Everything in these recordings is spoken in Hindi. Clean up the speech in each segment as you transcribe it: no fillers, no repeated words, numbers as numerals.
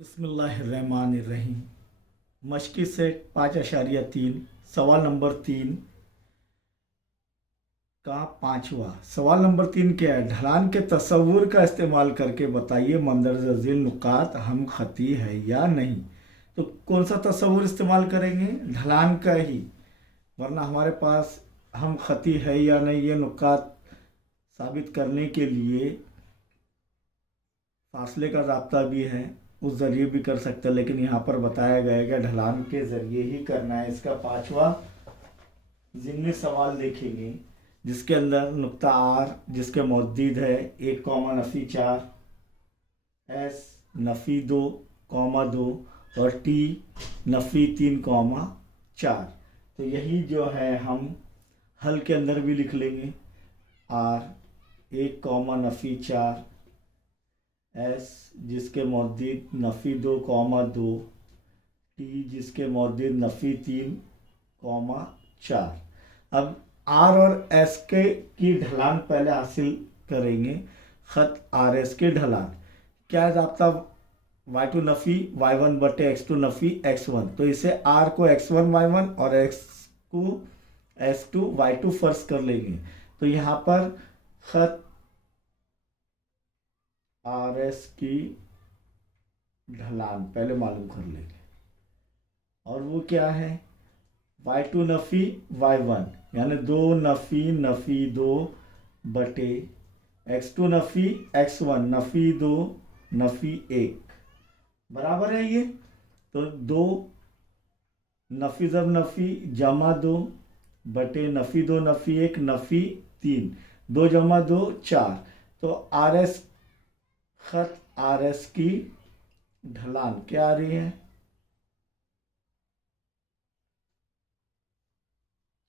बिस्मिल्लाहिर्रहमानिर्रहीम। मशक़ी सेट 5.3 सवाल नंबर 3 का पांचवा सवाल नंबर 3 क्या है? ढलान के तस्वुर का इस्तेमाल करके बताइए मंदरजा झील नुकात हम खती है या नहीं। तो कौन सा तस्वुर इस्तेमाल करेंगे? ढलान का ही, वरना हमारे पास हम खती है या नहीं ये नुकात साबित करने के लिए फासले का रास्ता भी है, उस ज़रिए भी कर सकते हैं, लेकिन यहाँ पर बताया गया है कि ढलान के ज़रिए ही करना है। इसका पांचवा ज़िम्नी सवाल देखेंगे जिसके अंदर नुक्ता आर जिसके मौजूद है 1, 4, एस नफ़ी 2, 2 और टी नफ़ी 3, 4। तो यही जो है हम हल के अंदर भी लिख लेंगे। आर 1, नफ़ी 4, एस जिसके मौजूद नफ़ी 2, 2, टी जिसके मौजूद नफ़ी 3, 4। अब आर और एस के की ढलान पहले हासिल करेंगे। ख़त आर एस के ढलान क्या है? आपका y2 नफ़ी y1 बटे x2 नफ़ी x1। तो इसे r को x1 y1 और x को x2 y2 फर्ज कर लेंगे। तो यहाँ पर ख़त आर एस की ढलान पहले मालूम कर लेंगे, और वो क्या है? y2 नफ़ी y1 यानी 2 नफ़ी 2 बटे x2 नफ़ी x1 नफ़ी 2 नफ़ी 1 बराबर है ये। तो 2 नफ़ी जब नफ़ी जमा 2 बटे नफ़ी 2 नफ़ी 1 नफ़ी 3, 2 जमा 2 4। तो आर एस ख़त आर एस की ढलान क्या आ रही है?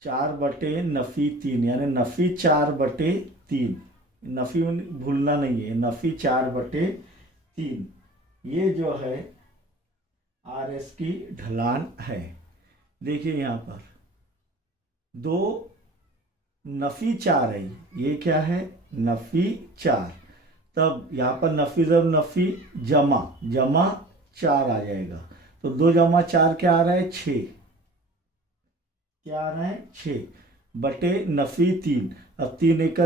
4/3 यानी नफ़ी 4/3। नफ़ी भूलना नहीं है, नफ़ी 4/3 ये जो है आर एस की ढलान है। देखिए यहाँ पर 2 नफ़ी 4 है, ये क्या है? नफ़ी 4। तब यहाँ पर नफ़ी जब नफ़ी जमा जमा 4 आ जाएगा। तो 2 जमा 4 क्या आ रहा है? 6। क्या आ रहा है? 6 बटे नफ़ी 3। अब 3 1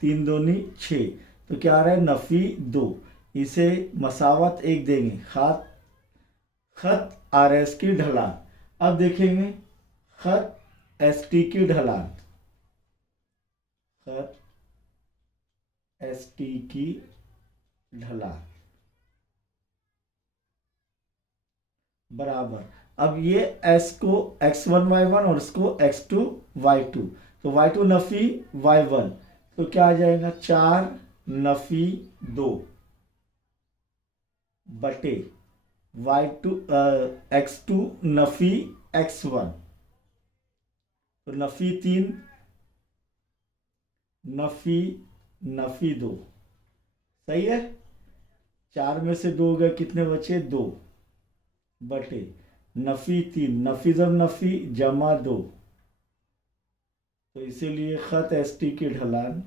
3 2 6। तो क्या आ रहा है? नफ़ी 2। इसे मसावत 1 देंगे। ख़त आर एस की ढलान। अब देखेंगे ख़त एस टी की ढलान। ख़त एस टी की ढलान बराबर। अब ये s को x1 y1 और इसको x2 y2। तो y2 नफ़ी y1 तो क्या आ जाएगा? 4 नफ़ी 2 बटे y2 x2 नफ़ी x1। तो नफ़ी 3 नफ़ी नफ़ी 2 सही है। 4 में से 2 गए, कितने बचे? 2 बटे नफ़ी 3 नफ़ी जब नफ़ी जमा 2। तो इसीलिए ख़त एस टी की ढलान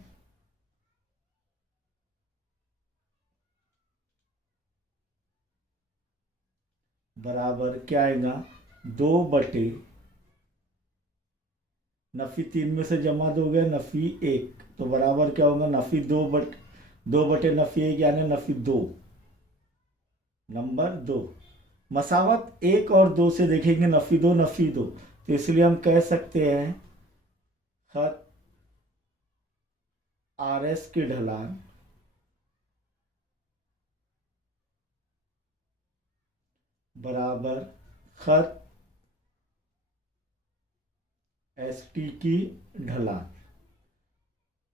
बराबर क्या आएगा? 2 बटे नफ़ी 3 में से जमा 2 गए, नफ़ी 1। तो बराबर क्या होगा? नफ़ी 2 बटे नफ़ी 1 यानी नफ़ी 2 नंबर 2। मसावत 1 और 2 से देखेंगे नफ़ी 2 नफ़ी 2। तो इसलिए हम कह सकते हैं ख़त आर एस की ढलान बराबर ख़त एस टी की ढलान।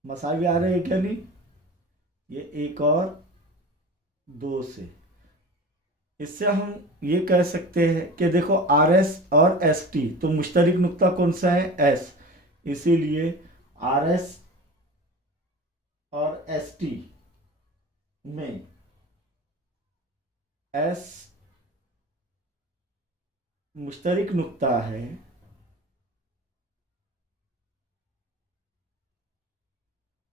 मसावी आ रहे हैं क्या? नहीं, ये 1 और 2 से इससे हम ये कह सकते हैं कि देखो आर एस और एस टी तो मुश्तरक नुक्ता कौन सा है? एस। इसीलिए आर एस और एस टी में एस मुश्तरक नुक्ता है,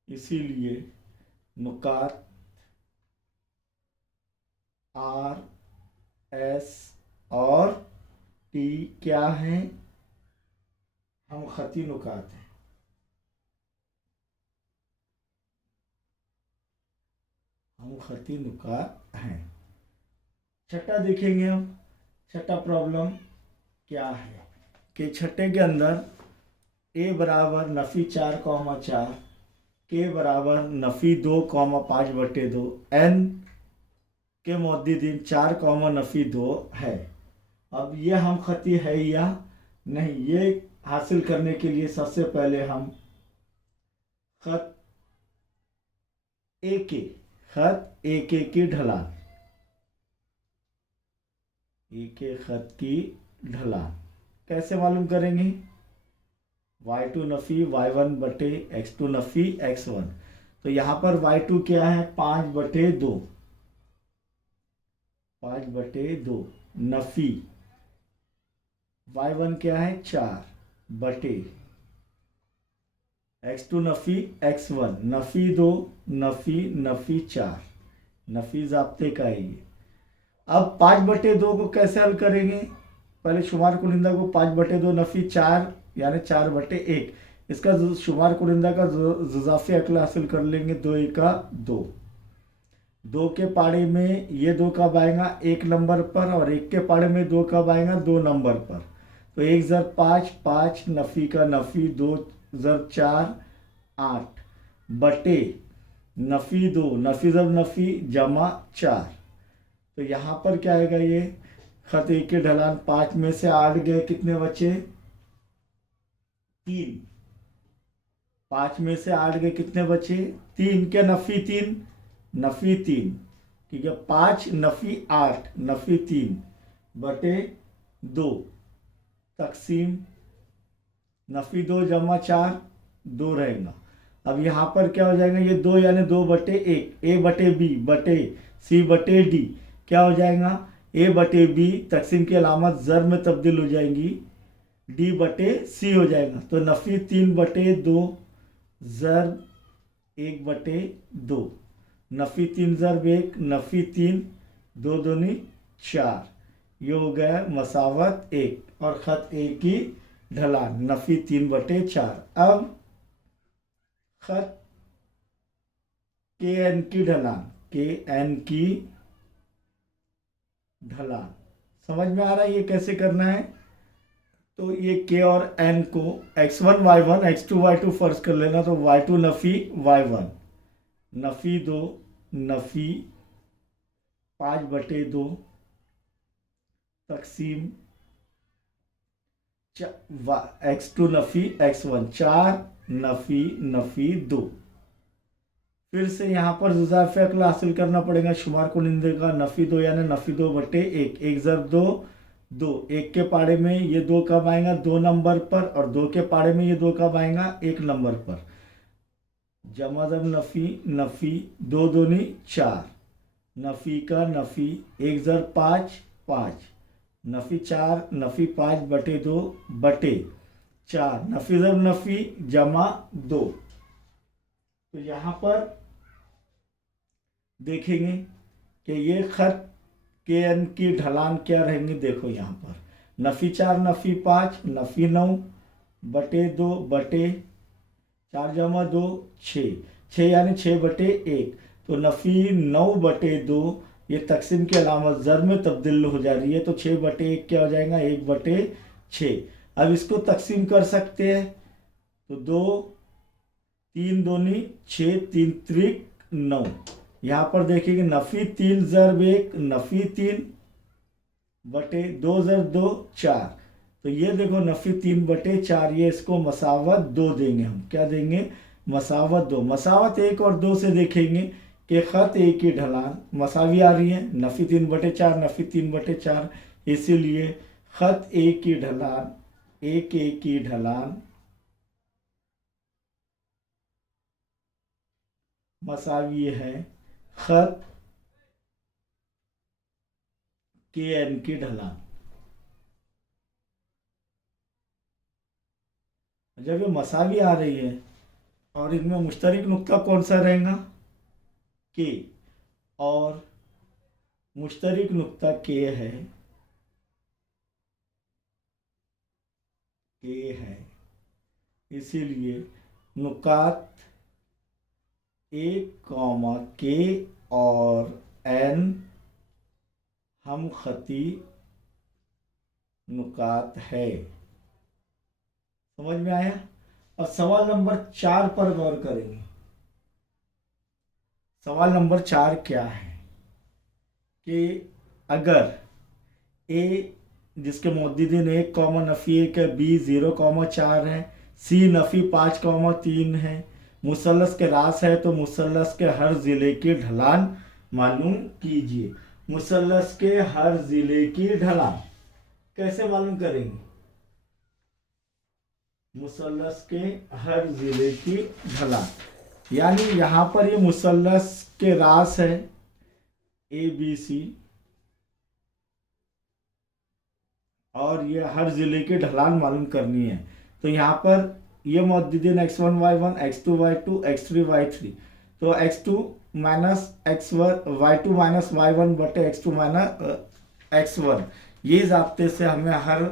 इसीलिए नुकात आर एस और टी क्या है? हम खती नुकात हैं। हम खती नुकात हैं। छठा देखेंगे हम। छठा प्रॉब्लम क्या है कि छठे के अंदर ए बराबर नफ़ी 4,4, के बराबर नफ़ी 2,5/2, एन के मुद्दिदीन 4,-2 है। अब ये हम खती है या नहीं, ये हासिल करने के लिए सबसे पहले हम खत ए के की ढलान, ए के खत की ढलान कैसे मालूम करेंगे? y2 नफ़ी y1/x2 नफ़ी x1। तो यहाँ पर y2 क्या है? 5/2, 5/2 नफ़ी y1 क्या है? 4 x2 नफ़ी x1, नफ़ी 2 नफ़ी 4, नफ़ी ज़ाब्ते का है ये। अब 5/2 को कैसे हल करेंगे? पहले शुमार कुनिंदा को 5/2 नफ़ी 4 यानी 4/1, इसका शुमार कुनिंदा का जुज़ाफ़ी अक्ल हासिल कर लेंगे। 2 एका 2, 2 के पाड़े में ये 2 कब आएगा? 1 नंबर पर, और 1 के पाड़े में 2 कब आएगा? 2 नंबर पर। तो 1 ज़र 5, 5 नफ़ी का नफ़ी, 2 ज़र 4 8 बटे नफ़ी 2, नफ़ी ज़र नफ़ी जमा 4। तो यहाँ पर क्या आएगा? ये खत एक के ढलान 5 में से 8 गए, कितने बचे? 3। 5 में से 8 गए, कितने बचे? 3 के नफ़ी 3, नफ़ी 3, ठीक है। 5 नफ़ी 8 नफ़ी 3 बटे 2 तकसीम नफ़ी 2 जमा 4, 2 रहेगा। अब यहाँ पर क्या हो जाएगा? ये 2 यानी 2/1, ए बटे बी बटे सी बटे डी क्या हो जाएगा? ए बटे बी तकसीम की अलामत ज़र में तब्दील हो जाएंगी, डी बटे सी हो जाएगा। तो नफ़ी 3/2 ज़र 1/2, नफ़ी 3 ज़र 1 नफ़ी 3, 2 दूनी 4, ये हो गया मसावत 1 और ख़त ए की ढलान नफ़ी 3/4। अब ख़त के एन की ढलान, के एन की ढलान समझ में आ रहा है ये कैसे करना है? तो ये के और एन को x1 y1 x2 y2 फर्ज कर लेना। तो y2 नफ़ी y1 नफ़ी 2 नफ़ी 5/2 तकसीम x2 नफ़ी x1 4 नफ़ी 2। फिर से यहाँ पर जुज़ाफ़े अक्ल हासिल करना पड़ेगा। शुमार कुनिंदे का नफ़ी 2 यानी नफ़ी 2/1, 1 ज़र 2 2, 1 के पाड़े में ये 2 कब आएगा? 2 नंबर पर, और 2 के पाड़े में ये 2 कब आएगा? 1 नंबर पर। जमा ज़र नफ़ी 2 दूनी 4, नफ़ी का नफ़ी 1 ज़र 5 5, नफ़ी 4 नफ़ी 5/2 बटे 4, नफ़ी ज़र नफ़ी जमा 2। तो यहाँ पर देखेंगे कि ये खत के एन की ढलान क्या रहेंगे? देखो यहाँ पर नफ़ी 4 नफ़ी 5 नफ़ी 9/2 बटे 4 जमा 2 6, 6 यानी 6/1। तो नफ़ी 9/2 ये तकसीम की अलामत ज़र में तब्दील हो जा रही है। तो 6/1 क्या हो जाएगा? 1/6। अब इसको तकसीम कर सकते हैं। तो 2 3 दूनी 6, 3 त्रिक 9। यहाँ पर देखिए नफ़ी 3 ज़र 1 नफ़ी 3 बटे 2 ज़र 2 4। तो ये देखो नफ़ी 3/4, ये इसको मसावत 2 देंगे हम। क्या देंगे? मसावत 2। मसावत 1 और 2 से देखेंगे कि ख़त ए की ढलान मसावी आ रही है, नफ़ी 3/4 नफ़ी 3/4, इसीलिए ख़त ए की ढलान ए की ढलान मसावी है ख़त के एन की ढलान। जब ये मसावी आ रही है और इनमें मुश्तरक नुक्ता कौन सा रहेगा? के और मुश्तरक नुक्ता के है, इसीलिए नुकात एक कॉमा के और एन हम खती नुकात है। समझ में आया? और सवाल नंबर 4 पर गौर करेंगे। सवाल नंबर 4 क्या है कि अगर ए जिसके मुद्दिदीन 1 कॉमा नफी 1 है, बी 0,4 है, सी नफी 5,3 है, मुसल्लस के रास है, तो मुसल्लस के हर जिले की ढलान मालूम कीजिए। मुसल्लस के हर जिले की ढलान कैसे मालूम करेंगे? मुसल्लस के हर जिले की ढलान, यानी यहां पर ये मुसल्लस के रास है ए बी सी, और ये हर जिले की ढलान मालूम करनी है। तो यहाँ पर ये मुद्दिदीन x1 y1 x2 y2 x3 y3, तो x2 minus y2 minus y1 बटे x2 माइनस x1, ये ज़ाब्ते से हमें हर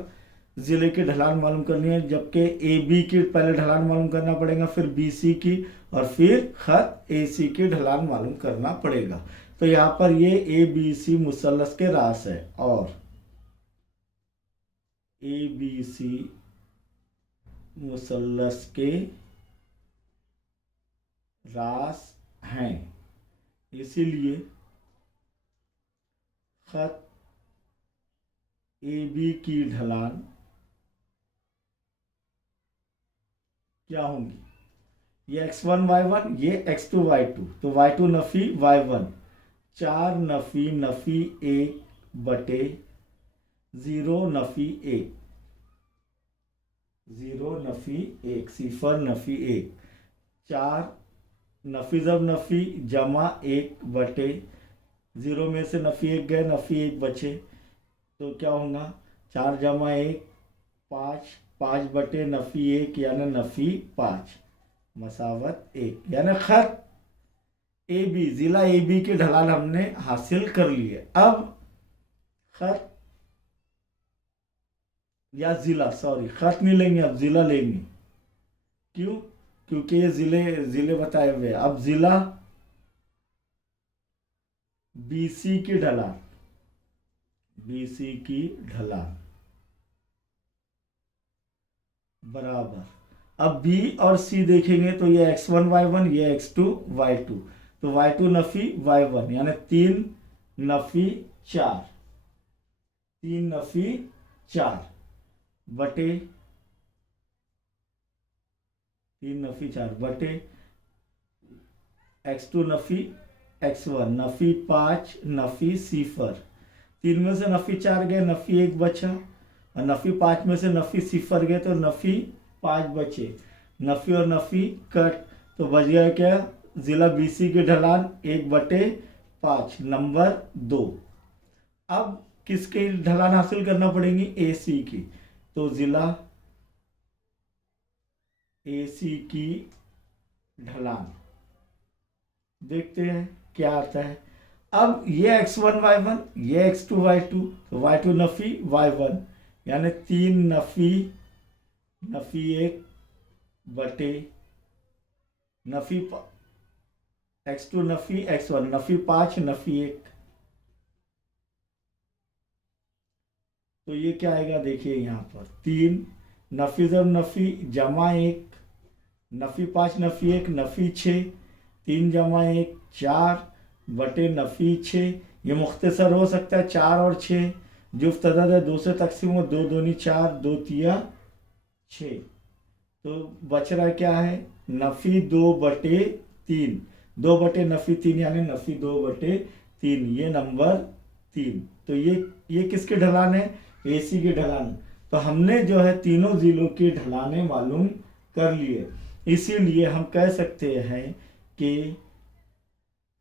ज़िले की ढलान मालूम करनी है। जबकि ए बी की पहले ढलान मालूम करना पड़ेगा, फिर बी सी की, और फिर खत ए सी की ढलान मालूम करना पड़ेगा। तो यहाँ पर ये ए बी सी मुसल्लस के रास है, और ए बी सी मुसल्लस के रास हैं, इसीलिए खत ए बी की ढलान क्या होंगी? ये x1 y1, ये x2 y2, तो y2 नफी y1, 4 नफी नफी 1 बटे 0 नफी 1, 0 नफी 1, सिफर नफी 1, 4 नफी जब नफी जमा 1 बटे 0 में से नफी 1 गए, नफी 1 बचे, तो क्या होगा? 4 जमा 1 5, 5 बटे नफी 1 यानी नफी 5 मसावत 1, यानी खत ए बी, जिला ए बी की ढलान हमने हासिल कर ली है। अब खत या जिला, सॉरी खत नहीं लेंगे, अब जिला लेंगे। क्यों? क्योंकि ये जिले जिले बताए हुए। अब जिला बीसी की ढलान, बीसी की ढलान बराबर, अब बी और सी देखेंगे तो ये x1 y1, ये x2 y2, तो y2 नफी y1 यानी 3 नफी 4, 3 नफी 4 बटे 3 नफी 4 बटे x2 नफी x1, नफी 5 नफी सिफर, 3 में से नफी 4 गए, नफी 1 बचा, और नफी 5 में से नफी सिफर गए तो नफी 5 बचे, नफी और नफी कट, तो बच गया क्या? जिला बीसी की ढलान 1/5 नंबर 2। अब किसकी ढलान हासिल करना पड़ेगी? ए सी की, तो जिला ए सी की ढलान देखते हैं क्या आता है। अब ये x1 y1, ये x2 y2, तो y2 नफी y1 यानी 3 नफी नफी 1 बटे नफी x2 नफी x1, नफी 5 नफी 1, तो ये क्या आएगा? देखिए यहाँ पर 3 नफी जब नफी जमा 1, नफी 5 नफी 1 नफी 6, 3 जमा 1 4 बटे नफी 6, ये मुख्तसर हो सकता है 4 और 6, जुफ्त अदद है 2 से तकसीम हो, 2 दूनी 4, 2 तिया 6, तो बच रहा क्या है? नफी 2/3, 2 नफी 3 यानी नफी 2/3, ये नंबर 3। तो ये किसकी ढलान है? एसी की ढलान। तो हमने जो है तीनों जिलों की ढलानें मालूम कर लिए, इसीलिए हम कह सकते हैं कि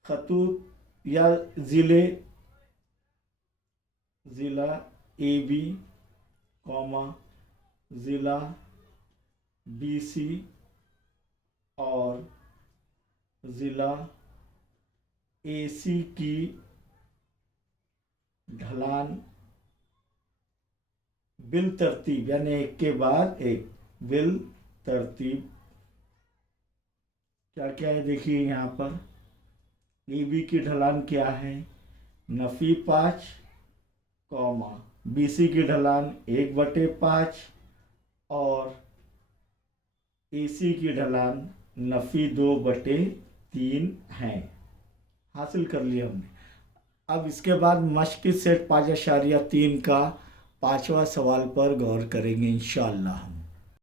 खतूत या जिला ए बी कॉमा जिला बी सी और जिला ए सी की ढलान बिल तरतीब, यानी एक के बाद एक बिल तरतीब। क्या क्या है देखिए यहाँ पर, ए बी की ढलान क्या है, नफी 5, कॉमा बी सी की ढलान 1/5 और ए सी की ढलान नफी 2/3 है। हासिल कर लिया हमने। अब इसके बाद मश्क सेट 5.3 का 5वां सवाल पर गौर करेंगे इंशाअल्लाह।